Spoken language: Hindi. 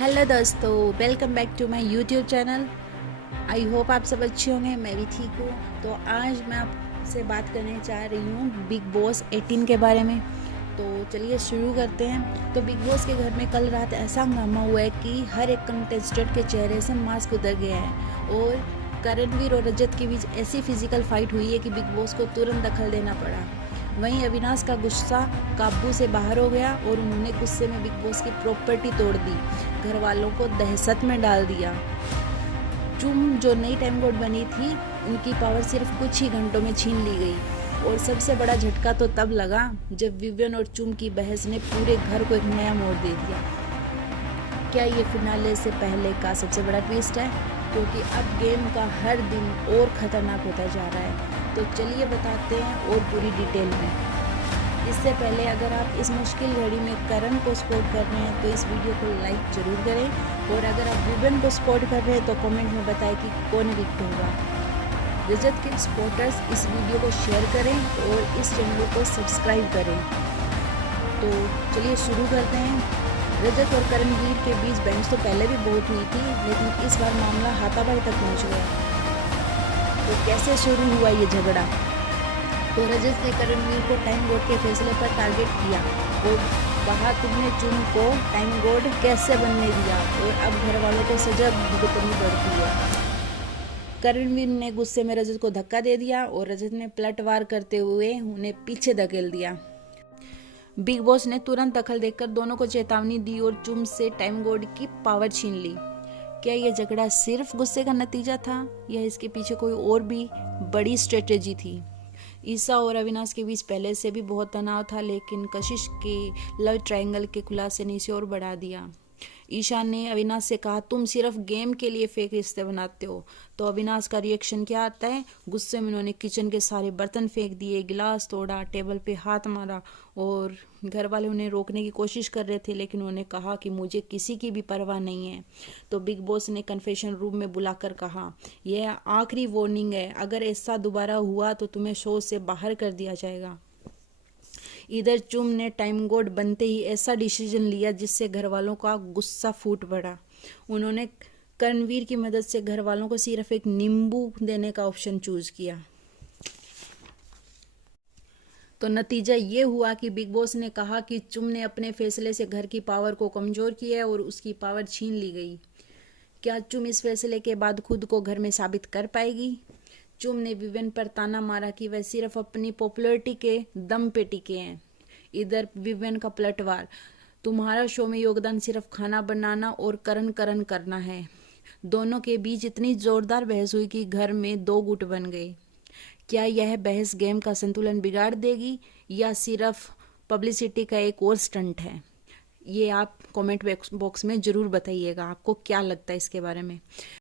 हेलो दोस्तों, welcome back to my YouTube channel. I hope आप सब अच्छे होंगे, मैं भी ठीक हूँ। तो आज मैं आपसे बात करने चाह रही हूँ बिग बॉस 18 के बारे में। तो चलिए शुरू करते हैं। तो बिग बॉस के घर में कल रात ऐसा हंगामा हुआ है कि हर एक कंटेस्टेंट के चेहरे से मास्क उतर गया है और करणवीर और रजत के बीच ऐसी फिजिकल फाइट हुई है कि बिग बॉस को तुरंत दखल देना पड़ा। वहीं अविनाश का गुस्सा काबू से बाहर हो गया और उन्होंने गुस्से में बिग बॉस की प्रॉपर्टी तोड़ दी, घर वालों को दहशत में डाल दिया। चुम जो नई टाइम कोड बनी थी, उनकी पावर सिर्फ कुछ ही घंटों में छीन ली गई। और सबसे बड़ा झटका तो तब लगा जब विवियन और चुम की बहस ने पूरे घर को एक नया मोड़ दे दिया। क्या ये फिनाले से पहले का सबसे बड़ा ट्विस्ट है? क्योंकि अब गेम का हर दिन और ख़तरनाक होता जा रहा है। तो चलिए बताते हैं और पूरी डिटेल में। इससे पहले अगर आप इस मुश्किल घड़ी में करण को सपोर्ट कर रहे हैं तो इस वीडियो को लाइक ज़रूर करें, और अगर आप विवियन को सपोर्ट कर रहे हैं तो कमेंट में बताएं कि कौन विक्ट होगा। रजत के सपोर्टर्स इस वीडियो को शेयर करें और इस चैनल को सब्सक्राइब करें। तो चलिए शुरू करते हैं। रजत और करणवीर के बीच बहस तो पहले भी बहुत हुई थी, लेकिन इस बार मामला हाथापाई तक पहुंच गया। तो कैसे शुरू हुआ ये झगड़ा? तो रजत ने करणवीर को टाइम गोड के फैसले पर टारगेट किया और कहा, तुमने चुन को टाइम गोड कैसे बनने दिया और अब घर वालों को सजा भुगतनी पड़ती है। करणवीर ने गुस्से में रजत को धक्का दे दिया और रजत ने पलटवार करते हुए उन्हें पीछे धकेल दिया। बिग बॉस ने तुरंत दखल देकर दोनों को चेतावनी दी और चुम से टाइम गोड की पावर छीन ली। क्या यह झगड़ा सिर्फ गुस्से का नतीजा था या इसके पीछे कोई और भी बड़ी स्ट्रेटेजी थी? ईसा और अविनाश के बीच पहले से भी बहुत तनाव था, लेकिन कशिश के लव ट्रायंगल के खुलासे ने इसे और बढ़ा दिया। ईशा ने अविनाश से कहा, तुम सिर्फ गेम के लिए फेक रिश्ते बनाते हो। तो अविनाश का रिएक्शन क्या आता है? गुस्से में उन्होंने किचन के सारे बर्तन फेंक दिए, गिलास तोड़ा, टेबल पे हाथ मारा। और घर वाले उन्हें रोकने की कोशिश कर रहे थे, लेकिन उन्होंने कहा कि मुझे किसी की भी परवाह नहीं है। तो बिग बॉस ने कन्फेशन रूम में बुलाकर कहा, यह आखिरी वार्निंग है, अगर ऐसा दोबारा हुआ तो तुम्हें शो से बाहर कर दिया जाएगा। इधर चुम ने टाइम गोड बनते ही ऐसा डिसीजन लिया जिससे घर वालों का गुस्सा फूट पड़ा। उन्होंने करणवीर की मदद से घर वालों को सिर्फ एक नींबू देने का ऑप्शन चूज किया। तो नतीजा ये हुआ कि बिग बॉस ने कहा कि चुम ने अपने फैसले से घर की पावर को कमजोर किया और उसकी पावर छीन ली गई। क्या चुम इस फैसले के बाद खुद को घर में साबित कर पाएगी? चुम ने विवियन पर ताना मारा कि वह सिर्फ अपनी पॉपुलैरिटी के दम पे टिके हैं। इधर विवियन का पलटवार, तुम्हारा शो में योगदान सिर्फ खाना बनाना और करण करण करना है। दोनों के बीच इतनी जोरदार बहस हुई कि घर में दो गुट बन गए। क्या यह बहस गेम का संतुलन बिगाड़ देगी या सिर्फ पब्लिसिटी का एक और स्टंट है? ये आप कमेंट बॉक्स में ज़रूर बताइएगा, आपको क्या लगता है इसके बारे में।